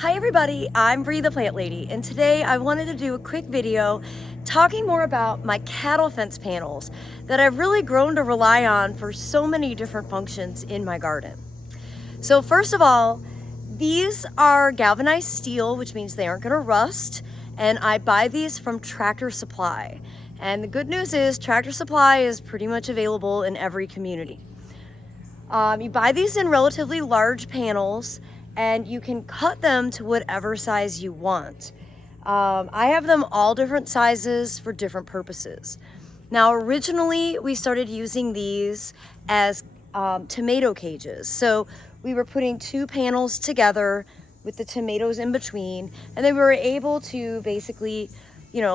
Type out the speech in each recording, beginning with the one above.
Hi everybody, I'm Bree the Plant Lady, and today I wanted to do a quick video talking more about my cattle fence panels that I've really grown to rely on for so many different functions in my garden. So first of all, these are galvanized steel, which means they aren't going to rust, and I buy these from Tractor Supply. And the good news is Tractor Supply is pretty much available in every community. You buy these in relatively large panels and you can cut them to whatever size you want. I have them all different sizes for different purposes. Now, originally we started using these as tomato cages. So we were putting two panels together with the tomatoes in between, and then we were able to basically,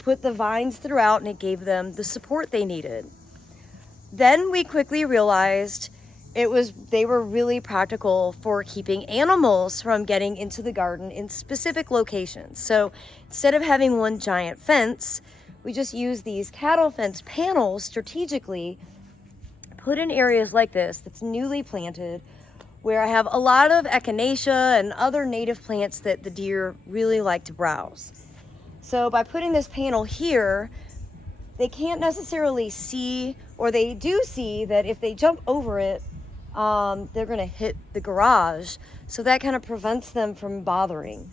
put the vines throughout, and it gave them the support they needed. Then we quickly realized they were really practical for keeping animals from getting into the garden in specific locations. So instead of having one giant fence, we just use these cattle fence panels strategically put in areas like this that's newly planted, where I have a lot of echinacea and other native plants that the deer really like to browse. So by putting this panel here, they can't necessarily see, or they do see that if they jump over it, they're going to hit the garage. So that kind of prevents them from bothering.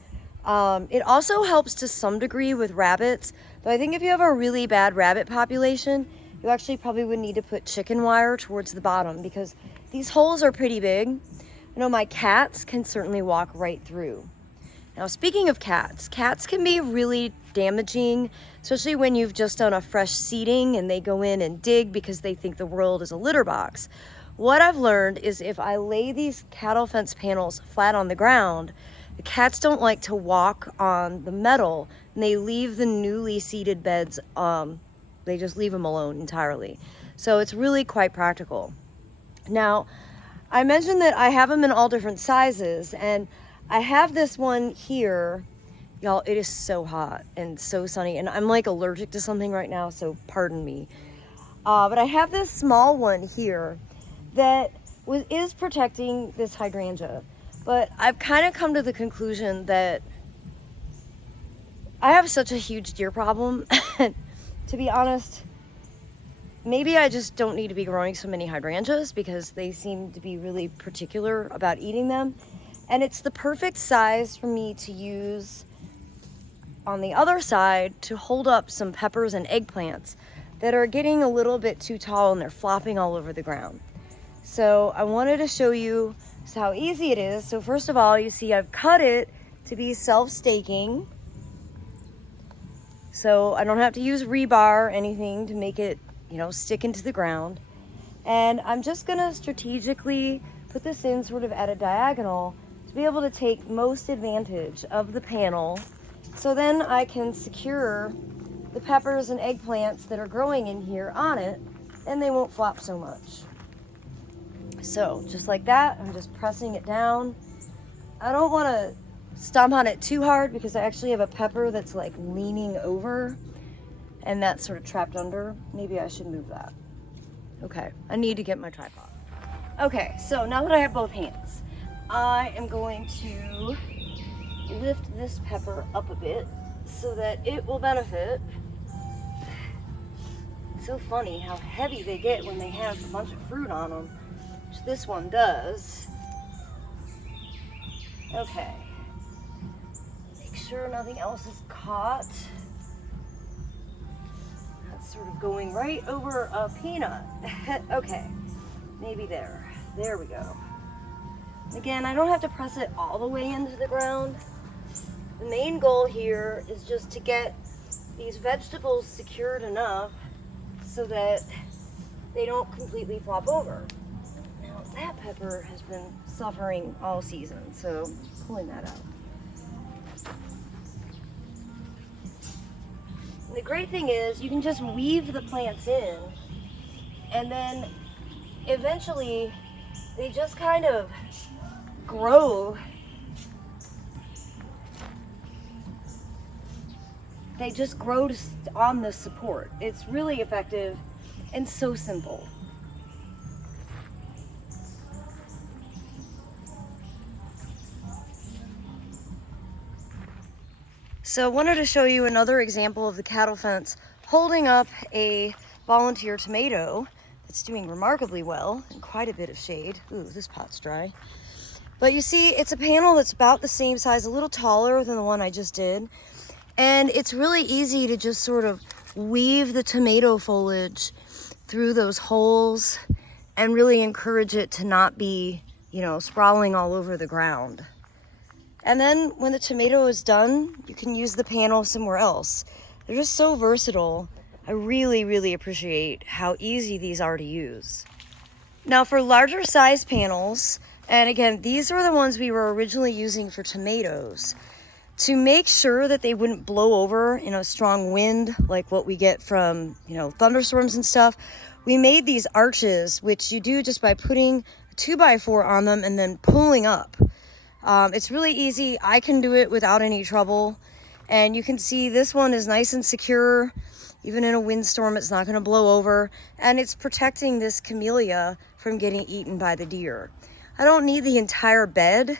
It also helps to some degree with rabbits, though I think if you have a really bad rabbit population, you actually probably would need to put chicken wire towards the bottom, because these holes are pretty big. I know my cats can certainly walk right through. Now, speaking of cats can be really damaging, especially when you've just done a fresh seeding and they go in and dig because they think the world is a litter box. What I've learned is if I lay these cattle fence panels flat on the ground, the cats don't like to walk on the metal, and they leave the newly seeded beds, they just leave them alone entirely. So it's really quite practical. Now, I mentioned that I have them in all different sizes, and I have this one here. Y'all, it is so hot and so sunny, and I'm like allergic to something right now, so pardon me. But I have this small one here that is protecting this hydrangea. But I've kind of come to the conclusion that I have such a huge deer problem. To be honest, maybe I just don't need to be growing so many hydrangeas, because they seem to be really particular about eating them. And it's the perfect size for me to use on the other side to hold up some peppers and eggplants that are getting a little bit too tall and they're flopping all over the ground. So I wanted to show you how easy it is. So first of all, you see I've cut it to be self-staking. So I don't have to use rebar or anything to make it, stick into the ground. And I'm just gonna strategically put this in sort of at a diagonal to be able to take most advantage of the panel. So then I can secure the peppers and eggplants that are growing in here on it, and they won't flop so much. So just like that, I'm just pressing it down. I don't want to stomp on it too hard, because I actually have a pepper that's like leaning over, and that's sort of trapped under. Maybe I should move that. Okay, I need to get my tripod. Okay, so now that I have both hands, I am going to lift this pepper up a bit so that it will benefit. It's so funny how heavy they get when they have a bunch of fruit on them, which this one does. Okay, make sure nothing else is caught. That's sort of going right over a peanut. Okay, maybe there we go. Again, I don't have to press it all the way into the ground. The main goal here is just to get these vegetables secured enough so that they don't completely flop over. Now, that pepper has been suffering all season, so pulling that out. And the great thing is you can just weave the plants in, and then eventually they just kind of grow. They just grow on the support. It's really effective and so simple. So I wanted to show you another example of the cattle fence holding up a volunteer tomato that's doing remarkably well in quite a bit of shade. Ooh, this pot's dry. But you see, it's a panel that's about the same size, a little taller than the one I just did. And it's really easy to just sort of weave the tomato foliage through those holes and really encourage it to not be, you know, sprawling all over the ground. And then when the tomato is done, you can use the panel somewhere else. They're just so versatile. I really, really appreciate how easy these are to use. Now for larger size panels, and again, these are the ones we were originally using for tomatoes, to make sure that they wouldn't blow over in a strong wind like what we get from, you know, thunderstorms and stuff, we made these arches, which you do just by putting a 2x4 on them and then pulling up. It's really easy. I can do it without any trouble. And you can see this one is nice and secure. Even in a windstorm, it's not going to blow over. And it's protecting this camellia from getting eaten by the deer. I don't need the entire bed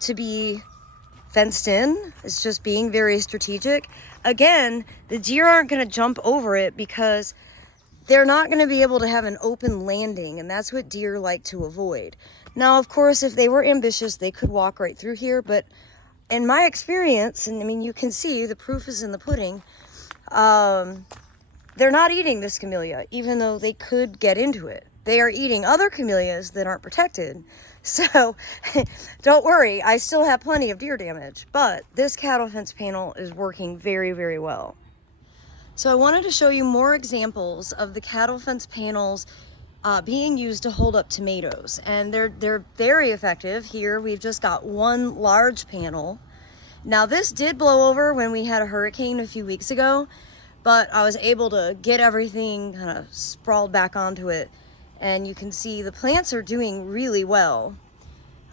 to be fenced in. It's just being very strategic. Again, the deer aren't going to jump over it because they're not going to be able to have an open landing, and that's what deer like to avoid. Now, of course, if they were ambitious, they could walk right through here, but in my experience, and I mean, you can see the proof is in the pudding, they're not eating this camellia, even though they could get into it. They are eating other camellias that aren't protected. So don't worry, I still have plenty of deer damage, but this cattle fence panel is working very, very well. So I wanted to show you more examples of the cattle fence panels being used to hold up tomatoes, and they're very effective. Here we've just got one large panel. Now this did blow over when we had a hurricane a few weeks ago, but I was able to get everything kind of sprawled back onto it, and you can see the plants are doing really well.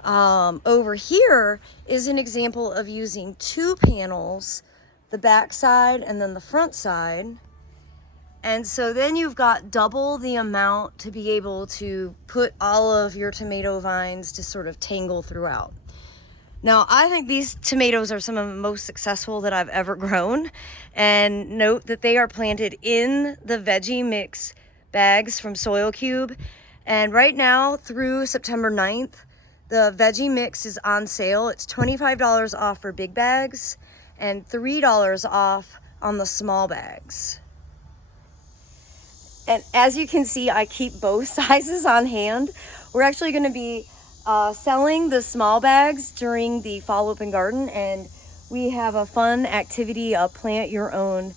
Over here is an example of using two panels, the back side and then the front side. And so then you've got double the amount to be able to put all of your tomato vines to sort of tangle throughout. Now, I think these tomatoes are some of the most successful that I've ever grown. And note that they are planted in the veggie mix bags from Soil Cube. And right now through September 9th, the veggie mix is on sale. It's $25 off for big bags and $3 off on the small bags. And as you can see, I keep both sizes on hand. We're actually going to be selling the small bags during the fall open garden, and we have a fun activity, a plant your own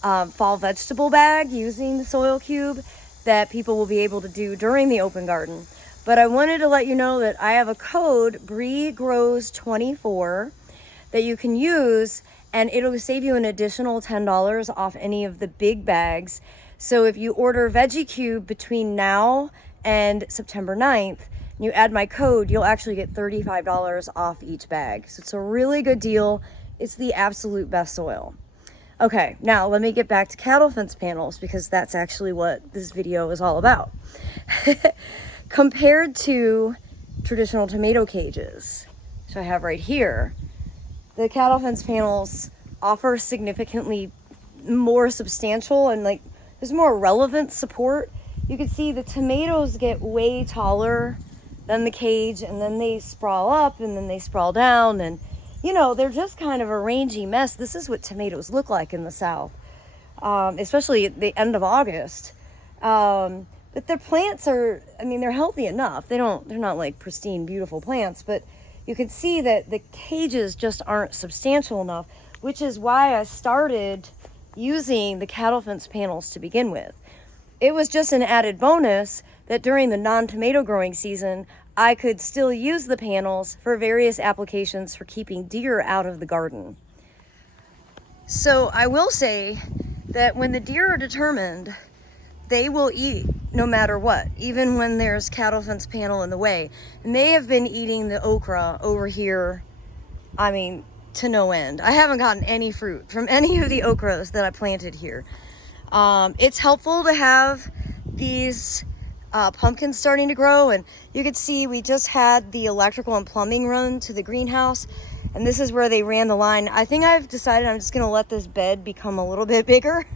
fall vegetable bag using the Soil Cube that people will be able to do during the open garden. But I wanted to let you know that I have a code, BreeGrows24, that you can use, and it'll save you an additional $10 off any of the big bags. So if you order Veggie Cube between now and September 9th, and you add my code, you'll actually get $35 off each bag. So it's a really good deal. It's the absolute best soil. Okay, now let me get back to cattle fence panels, because that's actually what this video is all about. Compared to traditional tomato cages, which I have right here, the cattle fence panels offer significantly more substantial and there's more relevant support. You can see the tomatoes get way taller than the cage, and then they sprawl up and then they sprawl down, and you know, they're just kind of a rangy mess. This is what tomatoes look like in the South, especially at the end of August. But their plants are, I mean, they're healthy enough. They're not like pristine, beautiful plants, but you can see that the cages just aren't substantial enough, which is why I started using the cattle fence panels to begin with. It was just an added bonus that during the non-tomato growing season, I could still use the panels for various applications for keeping deer out of the garden. So I will say that when the deer are determined, they will eat no matter what, even when there's cattle fence panel in the way. And they have been eating the okra over here, I mean, to no end. I haven't gotten any fruit from any of the okras that I planted here. It's helpful to have these pumpkins starting to grow, and you can see we just had the electrical and plumbing run to the greenhouse, And this is where they ran the line. I think I've decided I'm just gonna let this bed become a little bit bigger.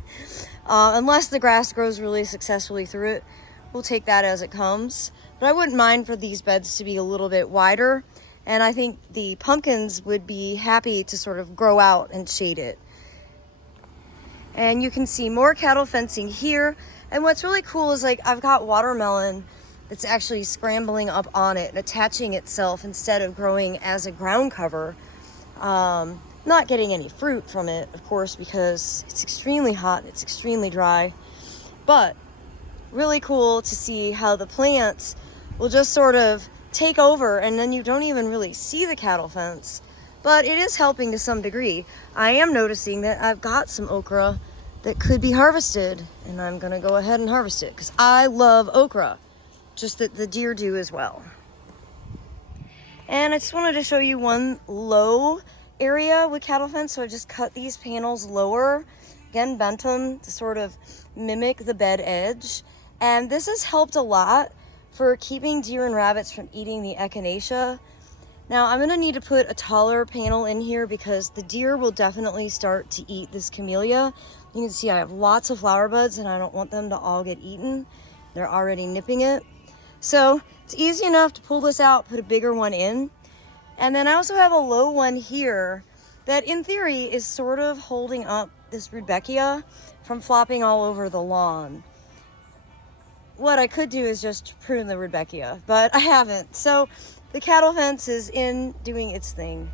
Unless the grass grows really successfully through it, we'll take that as it comes. But I wouldn't mind for these beds to be a little bit wider. And I think the pumpkins would be happy to sort of grow out and shade it. And you can see more cattle fencing here. And what's really cool is, like, I've got watermelon that's actually scrambling up on it and attaching itself instead of growing as a ground cover. Not getting any fruit from it, of course, because it's extremely hot and it's extremely dry. But really cool to see how the plants will just sort of take over, and then you don't even really see the cattle fence. But it is helping to some degree. I am noticing that I've got some okra that could be harvested, and I'm gonna go ahead and harvest it because I love okra, just that the deer do as well. And I just wanted to show you one low area with cattle fence, so I just cut these panels lower, again bent them to sort of mimic the bed edge. And this has helped a lot for keeping deer and rabbits from eating the echinacea. Now I'm gonna need to put a taller panel in here because the deer will definitely start to eat this camellia. You can see I have lots of flower buds and I don't want them to all get eaten. They're already nipping it. So it's easy enough to pull this out, put a bigger one in. And then I also have a low one here that in theory is sort of holding up this Rudbeckia from flopping all over the lawn. What I could do is just prune the Rudbeckia, but I haven't. So the cattle fence is in doing its thing.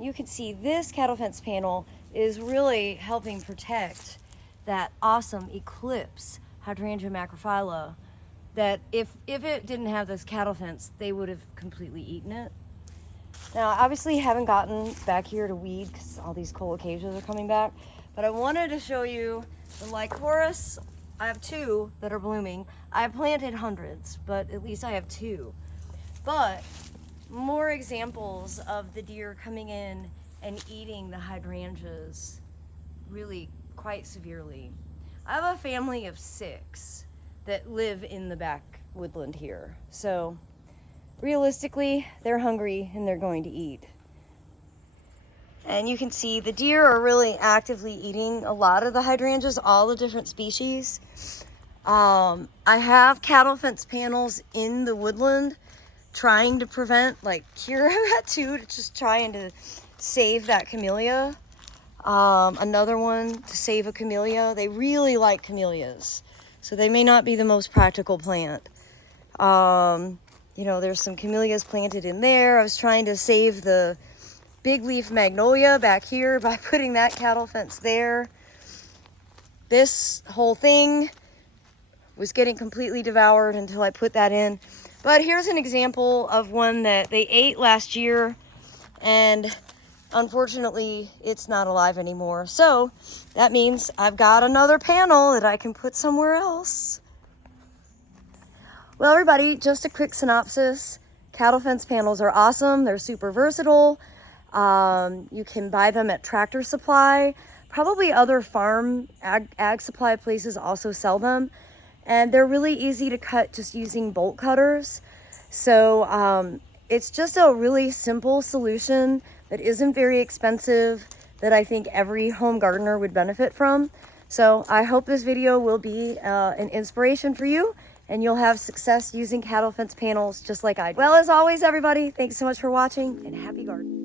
You can see this cattle fence panel is really helping protect that awesome Eclipse Hydrangea macrophylla that if it didn't have this cattle fence, they would have completely eaten it. Now, obviously haven't gotten back here to weed because all these colocasias are coming back, but I wanted to show you the Lycoris. I have two that are blooming. I've planted hundreds, but at least I have two. But more examples of the deer coming in and eating the hydrangeas really quite severely. I have a family of 6 that live in the back woodland here. So realistically, they're hungry and they're going to eat. And you can see the deer are really actively eating a lot of the hydrangeas, all the different species. I have cattle fence panels in the woodland trying to prevent, like here I've got 2 just trying to save that camellia. Another one to save a camellia. They really like camellias, so they may not be the most practical plant. You know, there's some camellias planted in there. I was trying to save the big leaf magnolia back here by putting that cattle fence there. This whole thing was getting completely devoured until I put that in. But here's an example of one that they ate last year, and unfortunately it's not alive anymore. So that means I've got another panel that I can put somewhere else. Well, everybody, just a quick synopsis. Cattle fence panels are awesome. They're super versatile. You can buy them at Tractor Supply. Probably other farm ag supply places also sell them. And they're really easy to cut just using bolt cutters. So it's just a really simple solution that isn't very expensive, that I think every home gardener would benefit from. So I hope this video will be an inspiration for you, and you'll have success using cattle fence panels just like I do. Well, as always, everybody, thanks so much for watching, and happy gardening.